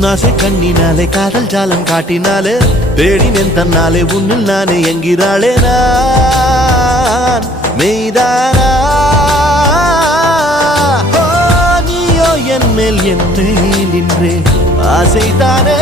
உன்னாசை கண்ணினாலே காதல் ஜாலம் காட்டினாலே தேடினேன் தன்னாலே உன்னில் நானே என்கிறாளே நான் மெய்தானா நீயோ என் மேல் என்றே நின்றே ஆசைதானே